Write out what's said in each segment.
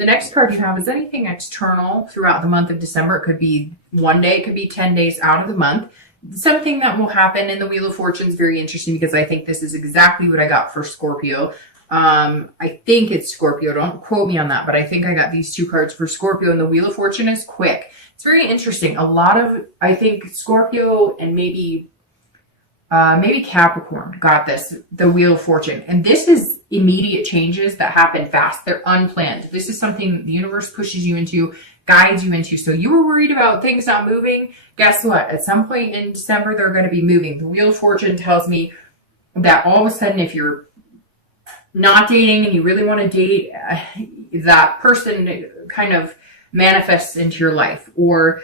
The next card you have is anything external throughout the month of December. It could be one day, it could be 10 days out of the month. Something that will happen in the Wheel of Fortune is very interesting because I think this is exactly what I got for Scorpio. I think it's Scorpio. Don't quote me on that, but I think I got these two cards for Scorpio, and the Wheel of Fortune is quick. It's very interesting. I think Scorpio and maybe Capricorn got this, the Wheel of Fortune. And this is immediate changes that happen fast. They're unplanned. This is something the universe pushes you into, guides you into. So you were worried about things not moving. Guess what? At some point in December, they're going to be moving. The Wheel of Fortune tells me that all of a sudden, if you're not dating and you really want to date, that person kind of manifests into your life. Or,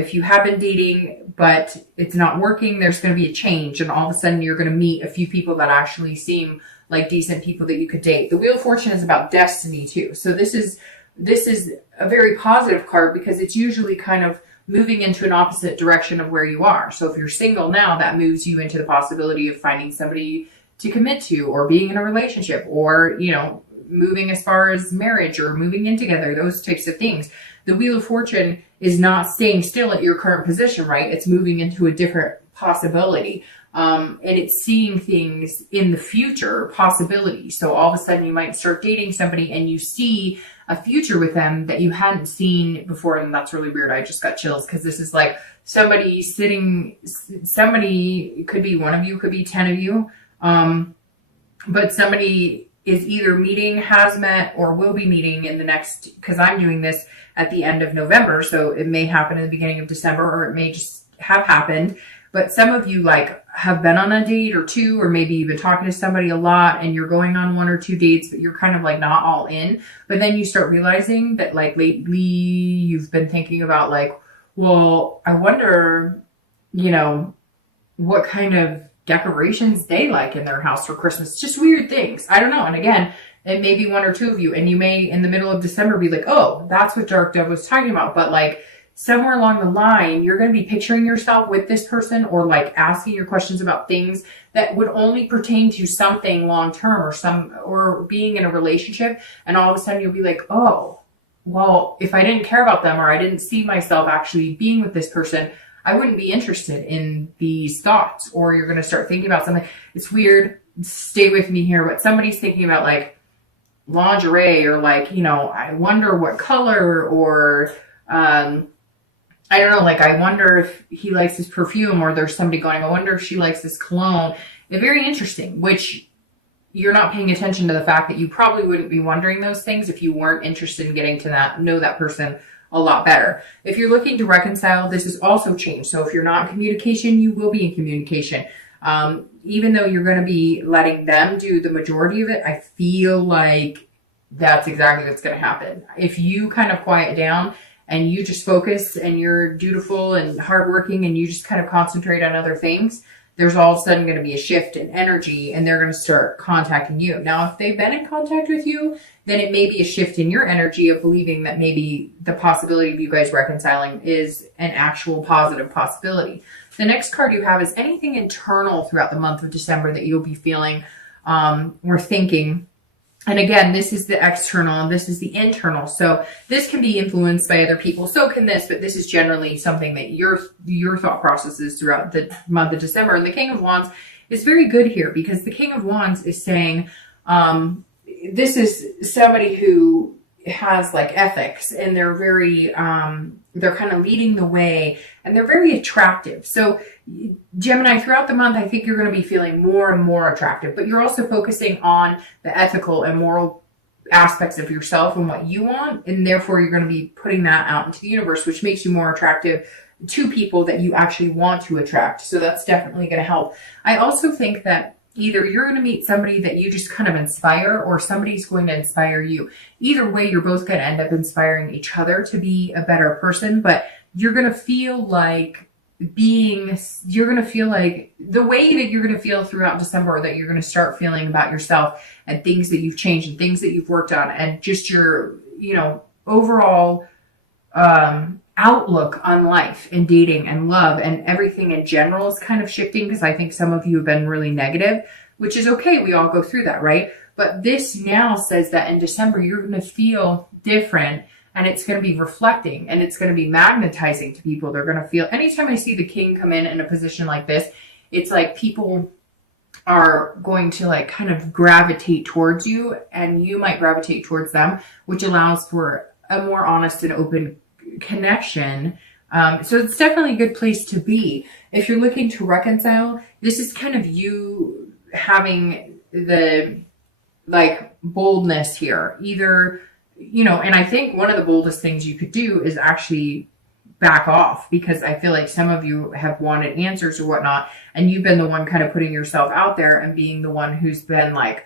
if you have been dating, but it's not working, there's going to be a change. And all of a sudden you're going to meet a few people that actually seem like decent people that you could date. The Wheel of Fortune is about destiny too. So this is a very positive card because it's usually kind of moving into an opposite direction of where you are. So if you're single now, that moves you into the possibility of finding somebody to commit to, or being in a relationship, or, moving as far as marriage or moving in together, those types of things. The Wheel of Fortune is not staying still at your current position, right? It's moving into a different possibility. And it's seeing things in the future, possibilities. So all of a sudden you might start dating somebody and you see a future with them that you hadn't seen before. And that's really weird. I just got chills because this is like somebody could be one of you, could be 10 of you. But somebody is either meeting, has met, or will be meeting in the next, because I'm doing this at the end of November. So it may happen in the beginning of December, or it may just have happened. But some of you have been on a date or two, or maybe you've been talking to somebody a lot and you're going on one or two dates, but you're kind of not all in. But then you start realizing that lately you've been thinking about well, I wonder, what kind of decorations they like in their house for Christmas. Just weird things. I don't know. And again, it may be one or two of you, and you may in the middle of December be like, oh, that's what Dark Dove was talking about. But somewhere along the line, you're going to be picturing yourself with this person, or asking your questions about things that would only pertain to something long-term, or being in a relationship. And all of a sudden you'll be like, oh, well, if I didn't care about them, or I didn't see myself actually being with this person, I wouldn't be interested in these thoughts. Or you're going to start thinking about something. It's weird. Stay with me here. But somebody's thinking about lingerie, or I wonder what color, or, I don't know, I wonder if he likes this perfume, or there's somebody going, I wonder if she likes this cologne. It's very interesting, which you're not paying attention to the fact that you probably wouldn't be wondering those things if you weren't interested in getting to know that person a lot better. If you're looking to reconcile, this is also changed. So if you're not in communication, you will be in communication. Even though you're going to be letting them do the majority of it, I feel like that's exactly what's going to happen. If you kind of quiet down and you just focus and you're dutiful and hardworking and you just kind of concentrate on other things, there's all of a sudden going to be a shift in energy and they're going to start contacting you. Now, if they've been in contact with you, then it may be a shift in your energy of believing that maybe the possibility of you guys reconciling is an actual positive possibility. The next card you have is anything internal throughout the month of December that you'll be feeling or thinking. And again, this is the external and this is the internal. So this can be influenced by other people. So can this, but this is generally something that your thought processes throughout the month of December. And the King of Wands is very good here because the King of Wands is saying, this is somebody who has ethics, and they're very, they're kind of leading the way, and they're very attractive. So Gemini, throughout the month, I think you're going to be feeling more and more attractive, but you're also focusing on the ethical and moral aspects of yourself and what you want. And therefore you're going to be putting that out into the universe, which makes you more attractive to people that you actually want to attract. So that's definitely going to help. I also think that either you're going to meet somebody that you just kind of inspire, or somebody's going to inspire you. Either way, you're both going to end up inspiring each other to be a better person, but you're going to feel like you're going to feel like the way that you're going to feel throughout December, that you're going to start feeling about yourself and things that you've changed and things that you've worked on, and just your, overall, outlook on life and dating and love and everything in general is kind of shifting, because I think some of you have been really negative, which is okay. We all go through that, right? But this now says that in December, you're going to feel different, and it's going to be reflecting, and it's going to be magnetizing to people. They're going to feel, anytime I see the king come in a position like this, it's like people are going to like kind of gravitate towards you, and you might gravitate towards them, which allows for a more honest and open connection. So it's definitely a good place to be. If you're looking to reconcile, this is kind of you having the like boldness here. Either, you know, and I think one of the boldest things you could do is actually back off, because I feel like some of you have wanted answers or whatnot, and you've been the one kind of putting yourself out there and being the one who's been like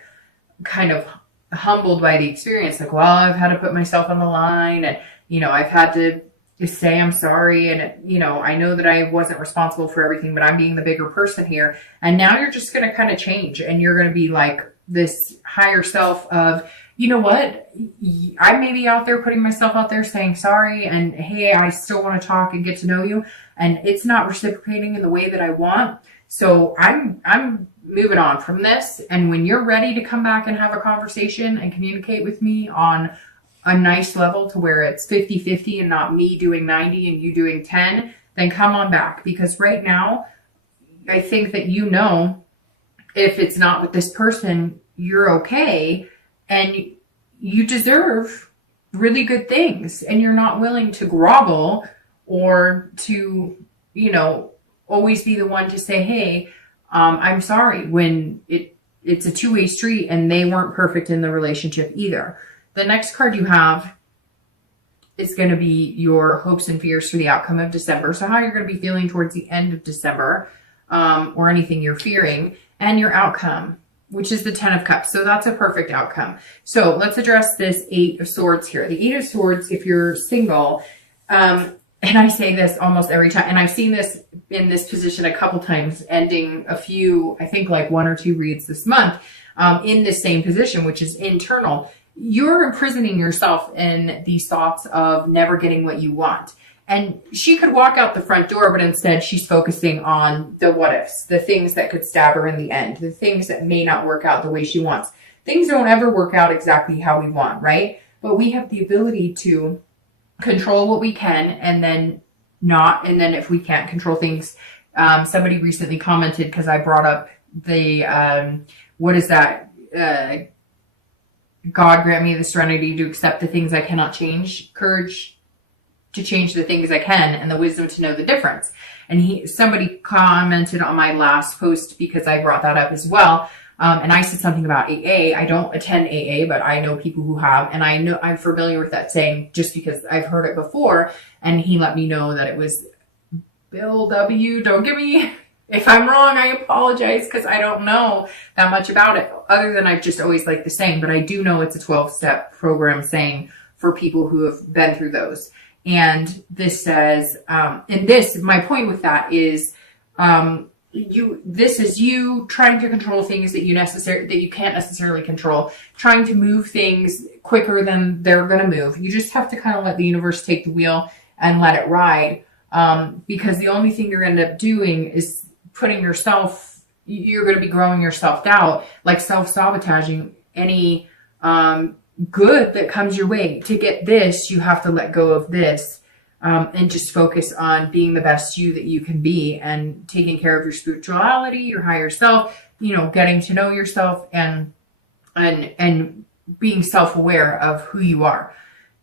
kind of humbled by the experience. Like, well, I've had to put myself on the line, and, you know, I've had to say I'm sorry, and, you know, I know that I wasn't responsible for everything, but I'm being the bigger person here. And now you're just going to kind of change, and you're going to be like this higher self of, you know what, I may be out there putting myself out there saying sorry, and hey, I still want to talk and get to know you, and it's not reciprocating in the way that I want. So I'm moving on from this. And when you're ready to come back and have a conversation and communicate with me on a nice level to where it's 50-50 and not me doing 90 and you doing 10, then come on back. Because right now, I think that, you know, if it's not with this person, you're okay. And you deserve really good things, and you're not willing to grovel or to, you know, always be the one to say, hey, I'm sorry, when it's a two-way street and they weren't perfect in the relationship either. The next card you have is going to be your hopes and fears for the outcome of December. So how you're going to be feeling towards the end of December, or anything you're fearing, and your outcome, which is the 10 of Cups. So that's a perfect outcome. So let's address this 8 of Swords here. The 8 of Swords, if you're single, and I say this almost every time, and I've seen this in this position a couple times, ending a few, I think like 1 or 2 reads this month, in this same position, which is internal. You're imprisoning yourself in these thoughts of never getting what you want. And she could walk out the front door, but instead she's focusing on the what ifs, the things that could stab her in the end, the things that may not work out the way she wants. Things don't ever work out exactly how we want, right? But we have the ability to control what we can, and then not. And then if we can't control things, somebody recently commented, because I brought up the, what is that? God grant me the serenity to accept the things I cannot change, courage to change the things I can, and the wisdom to know the difference. And somebody commented on my last post, because I brought that up as well. And I said something about AA. I don't attend AA, but I know people who have, and I know I'm familiar with that saying just because I've heard it before. And he let me know that it was Bill W. Don't give me, if I'm wrong, I apologize, because I don't know that much about it, other than I've just always liked the saying. But I do know it's a 12-step program saying for people who have been through those. And this says, and this, my point with that is, this is you trying to control things that you can't necessarily control, trying to move things quicker than they're going to move. You just have to kind of let the universe take the wheel and let it ride. Because the only thing you're going to end up doing is you're going to be growing your self-doubt, like self-sabotaging any, good that comes your way. To get this, you have to let go of this, and just focus on being the best you that you can be, and taking care of your spirituality, your higher self, you know, getting to know yourself, and being self-aware of who you are.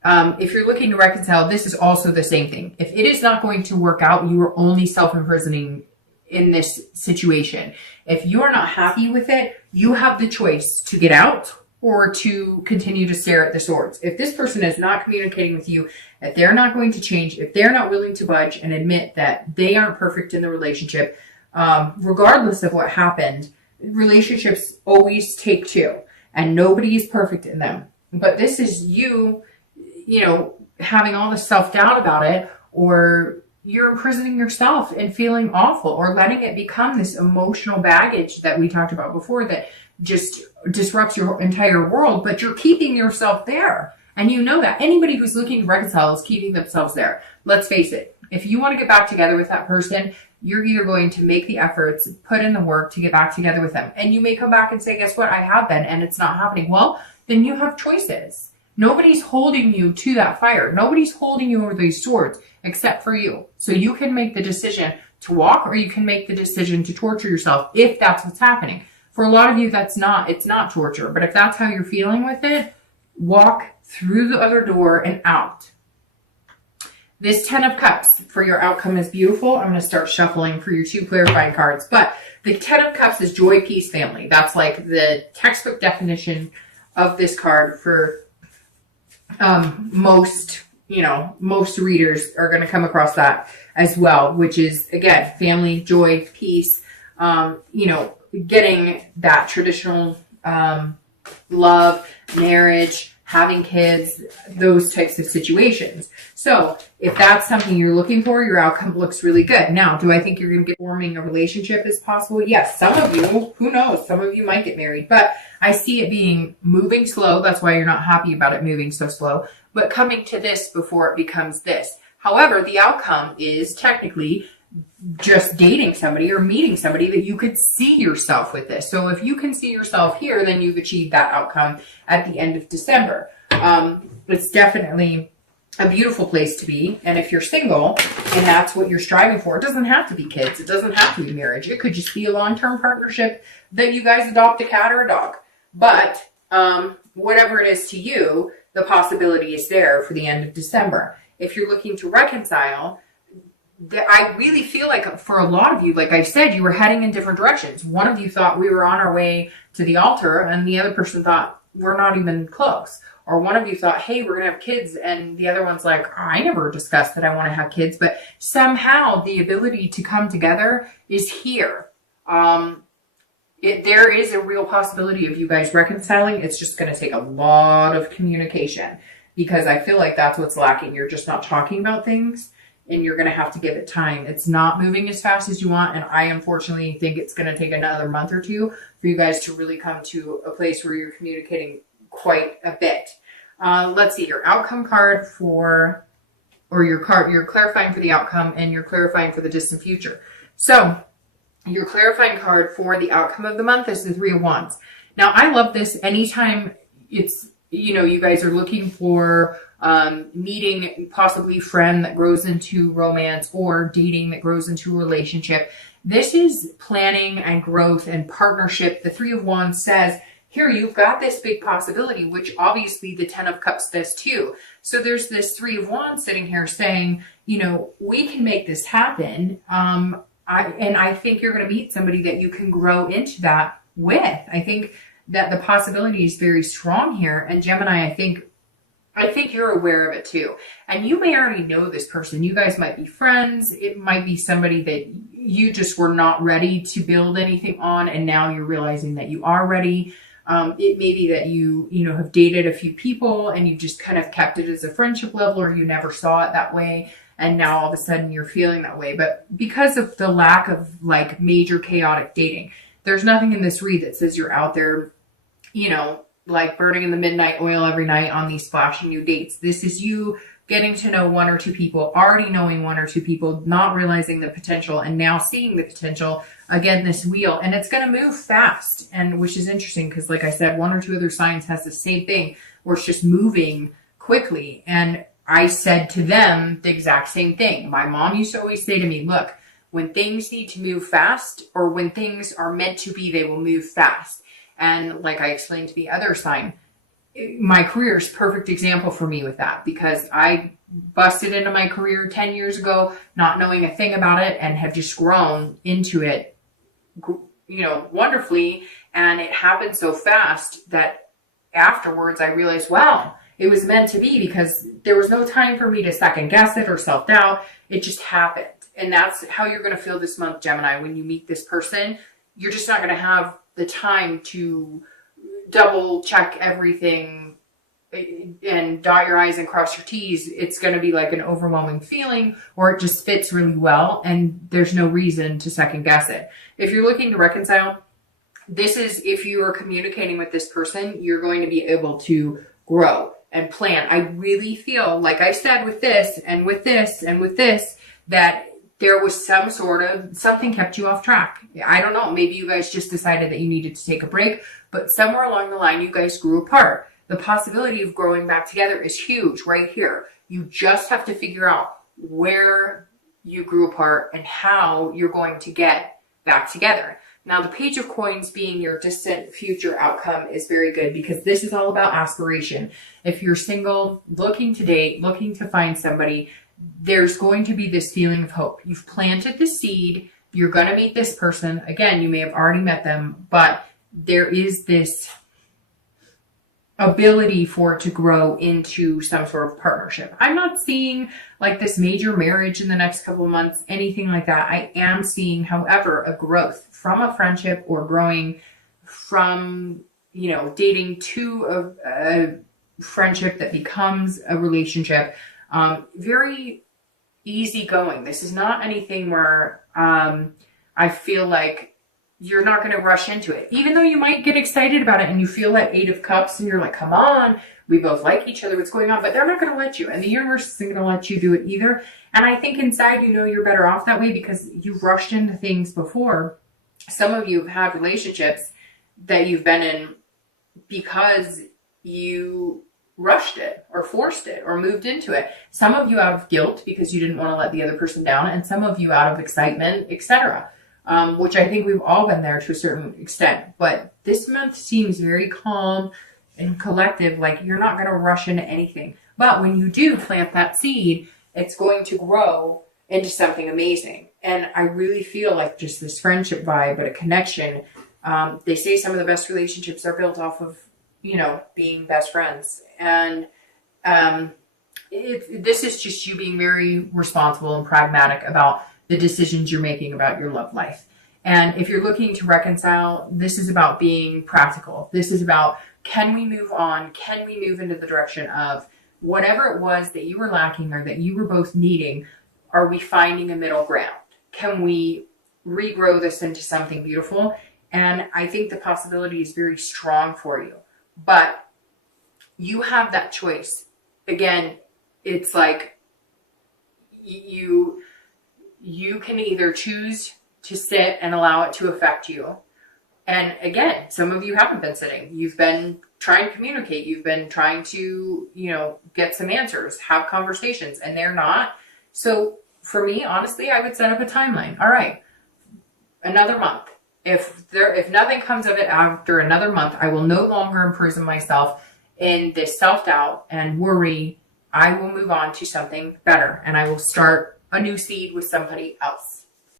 If you're looking to reconcile, this is also the same thing. If it is not going to work out, you are only self-imprisoning in this situation. If you are not happy with it, you have the choice to get out or to continue to stare at the swords. If this person is not communicating with you, if they're not going to change, if they're not willing to budge and admit that they aren't perfect in the relationship, regardless of what happened, relationships always take 2, and nobody is perfect in them. But this is you know, having all this self-doubt about it, or you're imprisoning yourself and feeling awful, or letting it become this emotional baggage that we talked about before that just disrupts your entire world, but you're keeping yourself there. And you know that. Anybody who's looking to reconcile is keeping themselves there. Let's face it. If you want to get back together with that person, you're either going to make the efforts, put in the work to get back together with them. And you may come back and say, guess what? I have been, and it's not happening. Well, then you have choices. Nobody's holding you to that fire. Nobody's holding you over these swords except for you. So you can make the decision to walk, or you can make the decision to torture yourself if that's what's happening. For a lot of you, it's not torture. But if that's how you're feeling with it, walk through the other door and out. This 10 of Cups for your outcome is beautiful. I'm going to start shuffling for your 2 clarifying cards. But the 10 of Cups is joy, peace, family. That's like the textbook definition of this card for most readers are going to come across that as well, which is, again, family, joy, peace, getting that traditional love, marriage, having kids, those types of situations. So if that's something you're looking for, your outcome looks really good. Now, do I think you're going to get forming a relationship is possible? Yes. Some of you, who knows? Some of you might get married, but I see it being moving slow. That's why you're not happy about it moving so slow, but coming to this before it becomes this. However, the outcome is technically just dating somebody or meeting somebody that you could see yourself with this. So if you can see yourself here, then you've achieved that outcome at the end of December. It's definitely a beautiful place to be. And if you're single and that's what you're striving for, it doesn't have to be kids. It doesn't have to be marriage. It could just be a long-term partnership that you guys adopt a cat or a dog. But whatever it is to you, the possibility is there for the end of December. If you're looking to reconcile, I really feel like for a lot of you, like I said, you were heading in different directions. One of you thought we were on our way to the altar, and the other person thought we're not even close. Or one of you thought, hey, we're going to have kids, and the other one's like, I never discussed that I want to have kids. But somehow the ability to come together is here. There is a real possibility of you guys reconciling. It's just going to take a lot of communication, because I feel like that's what's lacking. You're just not talking about things, and you're going to have to give it time. It's not moving as fast as you want, and I unfortunately think it's going to take another month or two for you guys to really come to a place where you're communicating quite a bit. Let's see, your outcome card you're clarifying for the outcome, and you're clarifying for the distant future. So your clarifying card for the outcome of the month is the 3 of Wands. Now, I love this anytime it's, you guys are looking for meeting possibly a friend that grows into romance, or dating that grows into a relationship. This is planning and growth and partnership. The 3 of Wands says, here, you've got this big possibility, which obviously the 10 of Cups does too. So there's this 3 of Wands sitting here saying, we can make this happen. I think you're going to meet somebody that you can grow into that with. I think that the possibility is very strong here. And Gemini, I think you're aware of it too. And you may already know this person. You guys might be friends. It might be somebody that you just were not ready to build anything on, and now you're realizing that you are ready. It may be that you have dated a few people and you just kind of kept it as a friendship level, or you never saw it that way, and now all of a sudden you're feeling that way. But because of the lack of like major chaotic dating, there's nothing in this read that says you're out there, like burning in the midnight oil every night on these flashy new dates. This is you getting to know 1 or 2 people, already knowing 1 or 2 people, not realizing the potential, and now seeing the potential. Again, this wheel, and it's going to move fast, and which is interesting because, like I said, 1 or 2 other signs has the same thing where it's just moving quickly. And I said to them the exact same thing. My mom used to always say to me, look, when things need to move fast, or when things are meant to be, they will move fast. And like I explained to the other sign, my career is a perfect example for me with that, because I busted into my career 10 years ago, not knowing a thing about it, and have just grown into it, wonderfully. And it happened so fast that afterwards I realized, wow, it was meant to be, because there was no time for me to second guess it or self-doubt. It just happened. And that's how you're going to feel this month, Gemini, when you meet this person. You're just not going to have the time to double check everything and dot your I's and cross your T's. It's going to be like an overwhelming feeling, or it just fits really well, and there's no reason to second guess it. If you're looking to reconcile, this is, if you are communicating with this person, you're going to be able to grow and plan. I really feel, like I said, with this and with this and with this, that there was something kept you off track. I don't know. Maybe you guys just decided that you needed to take a break, but somewhere along the line, you guys grew apart. The possibility of growing back together is huge right here. You just have to figure out where you grew apart and how you're going to get back together. Now, the Page of Coins being your distant future outcome is very good because this is all about aspiration. If you're single, looking to date, looking to find somebody, there's going to be this feeling of hope. You've planted the seed. You're going to meet this person. Again, you may have already met them, but there is this ability for it to grow into some sort of partnership. I'm not seeing like this major marriage in the next couple of months, anything like that. I am seeing, however, a growth from a friendship or growing from, dating to a friendship that becomes a relationship. Very easygoing. This is not anything where I feel like you're not going to rush into it. Even though you might get excited about it and you feel that 8 of Cups and you're like, come on, we both like each other, what's going on? But they're not going to let you. And the universe isn't going to let you do it either. And I think inside, you're better off that way because you've rushed into things before. Some of you have had relationships that you've been in because you rushed it or forced it or moved into it. Some of you out of guilt because you didn't want to let the other person down, and some of you out of excitement, etc. Which I think we've all been there to a certain extent. But this month seems very calm and collective, like you're not going to rush into anything. But when you do plant that seed, it's going to grow into something amazing. And I really feel like just this friendship vibe, but a connection. They say some of the best relationships are built off of, being best friends. And this is just you being very responsible and pragmatic about the decisions you're making about your love life. And if you're looking to reconcile, this is about being practical. This is about, can we move on? Can we move into the direction of whatever it was that you were lacking or that you were both needing? Are we finding a middle ground? Can we regrow this into something beautiful? And I think the possibility is very strong for you. But you have that choice. Again, it's like you can either choose to sit and allow it to affect you. And again, some of you haven't been sitting. You've been trying to communicate. You've been trying to, get some answers, have conversations, and they're not. So for me, honestly, I would set up a timeline. All right, another month. If nothing comes of it after another month, I will no longer imprison myself in this self-doubt and worry. I will move on to something better, and I will start a new seed with somebody else.